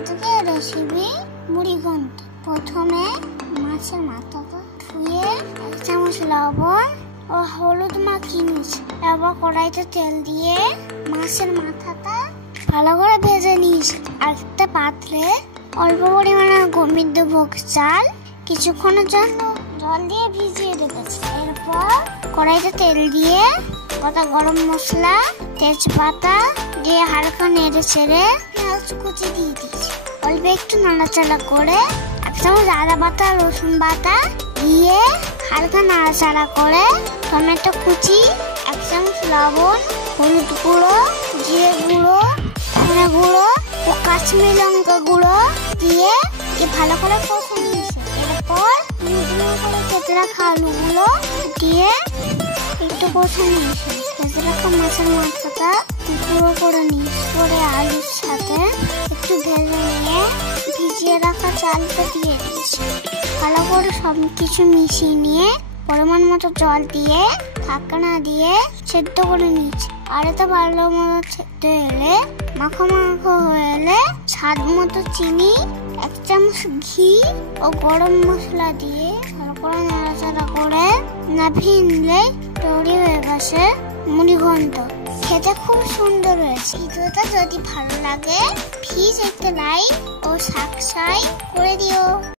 আজকের রেসিপি মুড়ি ঘন্ট। প্রথমে মাছের মাথাটা ধুয়ে 1 চামচ লবণ ও হলুদ মাখিয়ে নিয়েছি। এবার কড়াইতে তেল দিয়ে মাছের মাথাটা ভালো করে ভেজে নিয়েছি। আর একটা পাত্রে অল্প পরিমাণে গোবিন্দভোগ চাল কিছুক্ষণের জন্য জল দিয়ে ভিজিয়ে রেখেছি। এরপর কড়াইতে তেল দিয়ে গোটা গরম মশলা, তেজপাতা দিয়ে হালকা নেড়ে ছেড়ে পেঁয়াজ কুচি দিয়ে দিয়েছি। অল্প একটু নাড়াচাড়া করে 1 চামচ আদা বাটা, রসুন বাটা দিয়ে হালকা নাড়াচাড়া করে টমেটো কুচি, 1 চামচ লবণ, হলুদ গুঁড়ো, জিরে গুঁড়ো, ধনে গুঁড়ো ও কাশ্মীরি লঙ্কা গুঁড়ো দিয়ে ভালো করে কষে নিয়েছি। এরপর করে কেটে রাখা আলুগুলো দিয়ে একটু কষে নিয়েছি। কেটে রাখা মাছের মাথাটা গুঁড়ো করে নিয়েছি। করে আলুর সাথে একটু ভেজে নিয়ে ভিজিয়ে রাখা চালটা দিয়ে দিয়েছি। ভালো করে সব কিছু মিশিয়ে নিয়ে পরিমাণ মতো জল দিয়ে ঢাকনা দিয়ে সেদ্ধ করে নিয়েছি। আর এটা ভালো মতো সেদ্ধ এলে মাখো মাখো হয়ে এলে স্বাদ মতো চিনি, 1 চামচ ঘি ও গরম মশলা দিয়ে ভালো করে নাড়াচাড়া করে নামিয়ে নিলে তৈরি হয়ে গেছে মুড়ি ঘন্ট। খেতে খুব সুন্দর হয়েছে। ভিডিওটা যদি ভালো লাগে প্লিজ একটা লাইক ও সাবস্ক্রাইব করে দিও।